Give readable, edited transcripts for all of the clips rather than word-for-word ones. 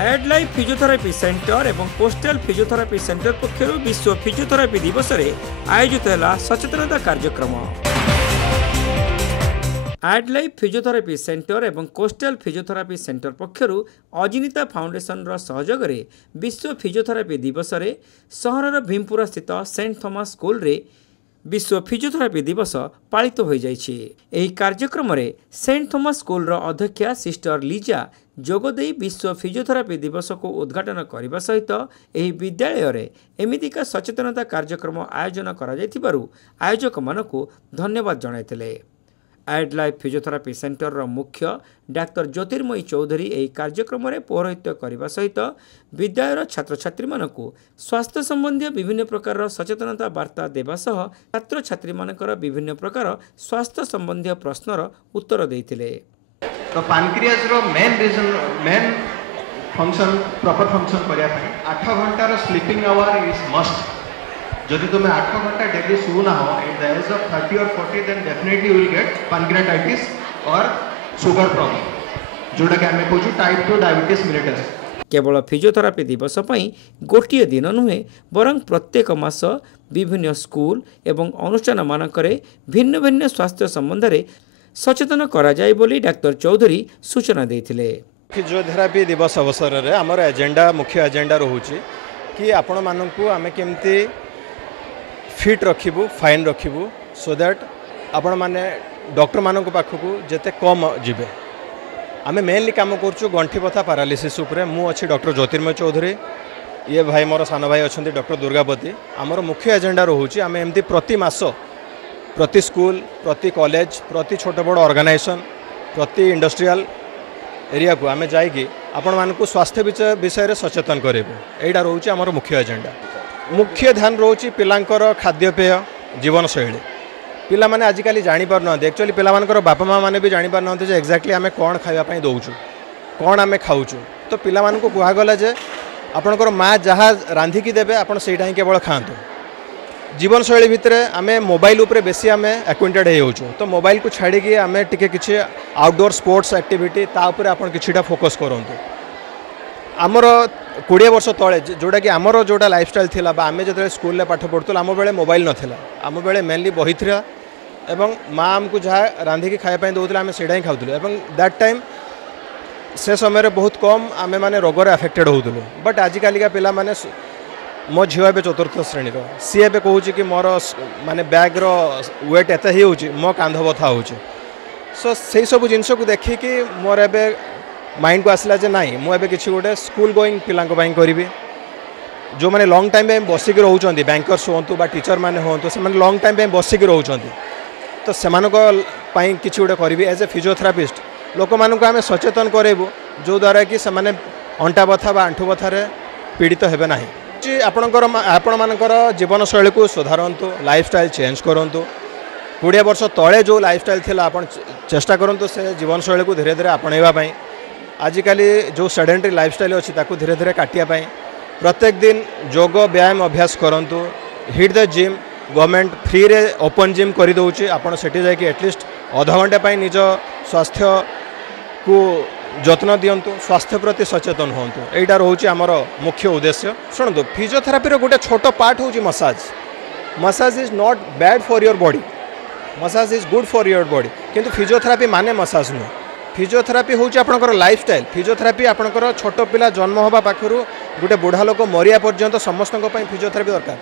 Add life physiotherapy centre एवं postal physiotherapy centre पक्षर विश्व physiotherapy दिवस रे आयोजित है सचेतनता कार्यक्रम। एड लाइफ फिजियोथेरापी सेंटर एवं कोस्टल फिजियोथेरापी सेंटर पक्षर अजिनिता फाउंडेशन सहयोग में विश्व फिजियोथेरापी दिवस रे सहरर भीमपुरा स्थित सेंट थॉमस स्कूल रे विश्व फिजियोथेरापी दिवस पालित हो जाइछि। एही कार्यक्रम रे सेंट थॉमस स्कूल रो अध्यक्षा सिस्टर लिजा जोगदे विश्व फिजियोथेरापी दिवस को उद्घाटन करने सहित एही विद्यालय रे एमितिका सचेतनता कार्यक्रम आयोजन करा जायथिबारु आयोजक मानकु धन्यवाद जणाइथिले। एड लाइफ फिजियोथेरापी सेंटर रो मुख्य डाक्टर ज्योतिर्मयी चौधरी एही कार्यक्रम रे पौरोहित्य करने सहित विद्यालय छात्र छात्री मानकु स्वास्थ्य संबंधी विभिन्न प्रकार सचेतनता वार्ता देवा सह छात्र छात्री मानकर विभिन्न प्रकार स्वास्थ्य संबंधी प्रश्नर उत्तर देइथिले। तो पैनक्रियाज रो मेन फंक्शन प्रॉपर फंक्शन करिया पई 8 घंटा रो स्लीपिंग आवर इज मस्ट। जदि तुम 8 घंटा डेली सुना हो एट द एज ऑफ 30 और 40 then definitely you will get pancreatitis और शुगर प्रॉब्लम जोटा कि हमें कहू टाइप 2 डायबिटीज मिलिटस। केवल फिजियोथेरापी दिवस पई गोटिए दिन नुहे बरं प्रत्येक मास विभिन्न स्कूल एवं अनुष्ठान मानकरे भिन्न भिन्न स्वास्थ्य संबंध रे सचेतन करा जाय बोली डाक्टर चौधरी सूचना देथिले। फिजियोथेरापी दिवस अवसर रे हमर एजेंडा मुख्य एजेंडा रहूची कि आपण माननकु आमे केमती फिट रखिबु फाइन रखिबु सो दैट आपण माने डॉक्टर माननकु पाखकु जेते कम जिबे। आमे मेनली काम करछु गंठी बथा पैरालिसिस उपरे। मु अछि डॉक्टर ज्योतिर्मय चौधरी, ये भाई मोर सान भाई अछंती डॉक्टर दुर्गापति। हमर मुख्य एजेंडा रहूची आमे एमती प्रति मास प्रति स्कूल प्रति कॉलेज प्रति छोट बड़ ऑर्गेनाइजेशन प्रति इंडस्ट्रियल एरिया को आमे जाइकी आपण मानकु स्वास्थ्य विषय रे सचेतन करेबु। एटा रहूची हमर मुख्य एजेंडा। मुख्य ध्यान रहूची पिलांकर खाद्यपेय जीवन शैली। पिला माने आजिकली जानि पार न एक्चुअली पिला मानकर बापा माँ माने भी जानि पार न जे एक्जाक्टली आमे कोन खाइबा पई दउछु कोन आमे खाउछु। तो पिला मानकु कुहा गला जे आपनकर माँ जहाँ रांधिकी देबे आपण सेटा ही केवल खाआंतु। जीवन शैली भितर आमे मोबाइल उपरे बेसी आमे एक्वेंटेड होउछु। तो मोबाइल को छाड़ी कि आमे टिके किछि आउटडोर स्पोर्ट्स एक्टिविटी ता उपरे आपण किछिटा फोकस करंतु। आमर 20 वर्ष तले जोटा कि आमर जोटा लाइफस्टाइल थिला बा आमे जते स्कूल ले पाठ पढतु आम बेले मोबाइल नथिला। आम बेले मेनली बही थिला एवं माँ आमको जहाँ रांधिकी खाया पई दउतला आमे सेडा ही खाउतलु एवं दैट टाइम से समय रे बहुत कम आमे माने रोग रे अफेक्टेड होउतलु। बट आजिकालिका पिला माने मो झील ए चतुर्थ श्रेणी सी ए कहूँ कि मोर माने बैग रो वेट एत ही मो कांध बथा हो। सो से सब जिनस को देखिकी मोर ए माइंड को आसला जे नाई मुझे किसी गोटे स्कूल गोइंग पिला करी जो मैंने लॉन्ग टाइम में बसिक रोचंती बैंकर्स हूँ बा टीचर मैंने हूँ से लॉन्ग टाइम में बसिक रोचंती तो से किसी गोटे करी एज ए फिजियोथेरापिस्ट लोक मानक आम सचेतन करेबू जो द्वारा कि से अंटा बथा बा आंठू बथारे पीड़ित हेबे नाही। आपण मानकर जीवन शैली को सुधारतु लाइफस्टाइल चेंज करूँ। 20 वर्ष तले जो लाइफस्टाइल थिला आपण चेष्टा करूँ से जीवन शैली को धीरे धीरे आपणेवाई। आजिकली जो सेडेंटरी लाइफस्टाइल अच्छी ताकू धीरे धीरे काटियापाई प्रत्येक दिन योग व्यायाम अभ्यास करूँ। Hit the gym government free रे ओपन जिम कर दौर आपड़ से एटलिस्ट अध घंटे निज स्वास्थ्य को जत्न दिंतु स्वास्थ्य प्रति सचेतन हूँ। यहाँ रोचे आमर मुख्य उद्देश्य। शुणु फिजियोथेरापी गोटे छोट पार्ट हूँ massage. Massage is not bad for your body, massage is good for your body किंतु फिजियोथेरापी माने मसाज नुह। फिजियोथेरापी हूँ आपंकर लाइफस्टाइल। फिजियोथेरापी आपंकर छोट पिला जन्म होगा पाखर गोटे बुढ़ा लोक मरिया पर्यंत समस्त फिजियोथेरापी दरकार।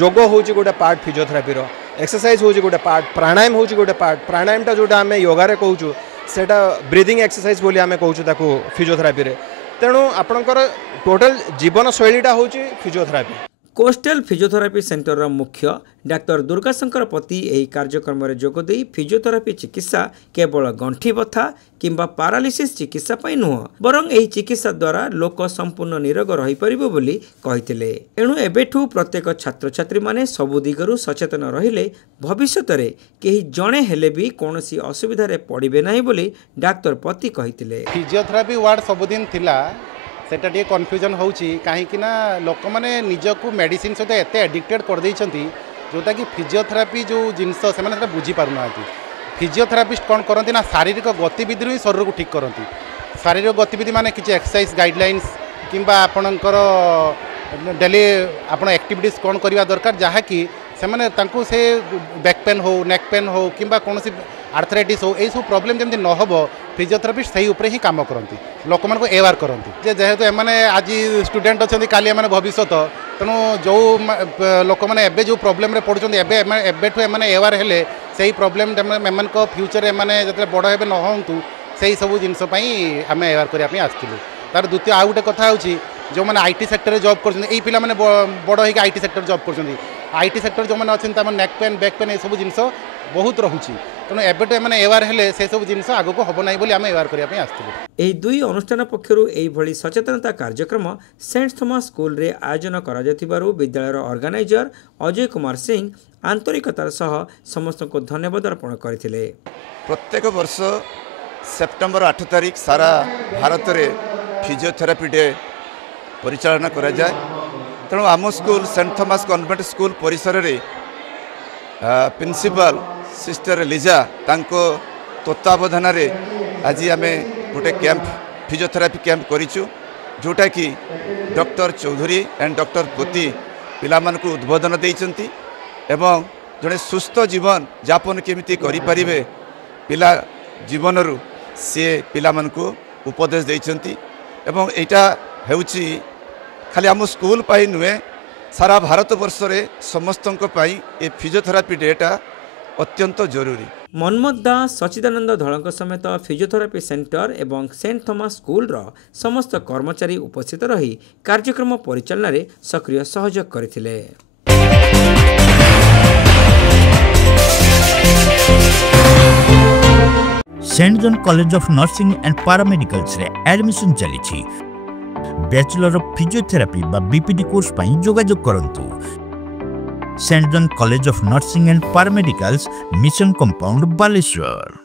योग हूँ गोटे पार्ट फिजियोथेरापी रो, एक्सरसाइज हूँ गोटे पार्ट, प्राणायाम हूँ गोटे पार्ट। प्राणायामटा जोटा आम योगारे कहूँ सेटा ब्रीदिंग एक्सरसाइज बोली आम कहूँ ताकू फिजियोथेरापी रे। तेणु आपंकर टोटल जीवन शैलीटा हूँ फिजियोथेरापी। कोस्टल फिजियोथेरापी सेंटर मुख्य डाक्टर दुर्गाशंकर पति एही कार्यक्रम में जोगदे फिजियोथेरापी चिकित्सा केवल गंठी बथा किंबा पैरालिसिस चिकित्सा पई नुह बरं एही चिकित्सा द्वारा लोक संपूर्ण निरोग रही परिबो बोली कहिथिले। एणु एबेठू प्रत्येक छात्र छात्री माने सबु दिगरु सचेतन रहिले भविष्यत रे केही जणे हेले भी कोनोसी असुविधा रे पड़िबे नाही बोली डाक्टर पति कहिथिले। फिजियोथेरापी वर्ड सबुदिन थिला सेटा टे कन्फ्यूजन होउची काहेकि ना लोक माने निजको मेडिसिन सहित एते एडिक्टेड कर दैछंती जोटा कि फिजियोथेरापी जो जिनस से बुझी पारना। फिजियोथेरापिस्ट कौन करती ना शारीरिक गतिविधि ही शरीर को ठीक करती शारीरिक गतिविधि माने किसी एक्सरसाइज गाइडलाइंस किंबा आपणकर डेली आपण एक्टिविटीज कौन करवा दरकार जहाँकि से बैक पेन हो नेक पेन हो किंबा कौन आर्थराइटिस हो यही सब प्रॉब्लम जमी न हो फिजियोथेरापिस्ट से ही काम करती लोक मान एवार करती जेहेतु एमाने आज स्टूडेंट अच्छा काली भविष्य तेणु जो लोक मैंने जो प्रोब्लेम रे पड़ुं एबेठू एम एवार हेले से प्रोब्लेम एम फ्यूचर एमाने जो बड़ हे न हूँ से सब जिनपाई आम एवार करने आसलु तार द्वितीय आउ गोटे कथा जो मैंने आईटी सेक्टर में जॉब कर पिला माने बड़ हो आईटी सेक्टर जॉब कर आईटी सेक्टर जो मैंने अच्छे नेक पेन बैक पेन ये सब जिन बहुत रोचे तेणु एबेटू एम एवार हेले से सब जिन आग को हम ना बोली आम एवार करने आसलु। ଏହି ଦୁଇ ଅନୁଷ୍ଠାନ ପକ୍ଷରୁ ଏହିଭଳି ସଚେତନତା କାର୍ଯ୍ୟକ୍ରମ ସେଣ୍ଟ ଥୋମାସ ସ୍କୁଲରେ ଆୟୋଜନ କରାଯାଇଥିବାରୁ ବିଦ୍ୟାଳୟର ଅର୍ଗାନାଇଜର ଅଜୟ କୁମାର ସିଂ ଆନ୍ତରିକତାର ସହ ସମସ୍ତଙ୍କୁ ଧନ୍ୟବାଦ ଅର୍ପଣ କରିଥିଲେ। प्रत्येक वर्ष सेप्टेम्बर 8 तारिख सारा भारत में फिजियोथेरापी डे परिचालना करा जाए तेणु आम school Saint Thomas convent school परिसर रे प्रिंसिपल सिस्टर लिजा तांको तत्वावधान आज आम गोटे कैंप फिजियोथेरापी कैंप करिचु जोटा कि डॉक्टर चौधरी एंड डॉक्टर पोती पिला मानकु उद्बोधन देइचंती एवं जड़े सुस्थ जीवन यापन केमिति करि परिबे पिला जीवनरु से पिला मानकु उपदेश देइचंती एवं एटा हेउची खाली आम स्कूल पाई नुहे सारा भारत वर्ष रे समस्तंक पाई ए फिजियोथेरापी डेटा अत्यंत जरूरी। मनमोहन दास सचिदानंद धड़क समेत फिजियोथेरापी सेंटर एवं सेंट थॉमस स्कूल समस्त कर्मचारी उपस्थित रही कार्यक्रम परिचालन में सक्रिय सहयोग करथिले। Saint John college of nursing and paramedicals रे एडमिशन चली बैचलर ऑफ फिजियोथेरापी बा बीपीडी कोर्स पई जोगाजोग करंतु। Saint John college of nursing and paramedicals mission compound Baleshwar.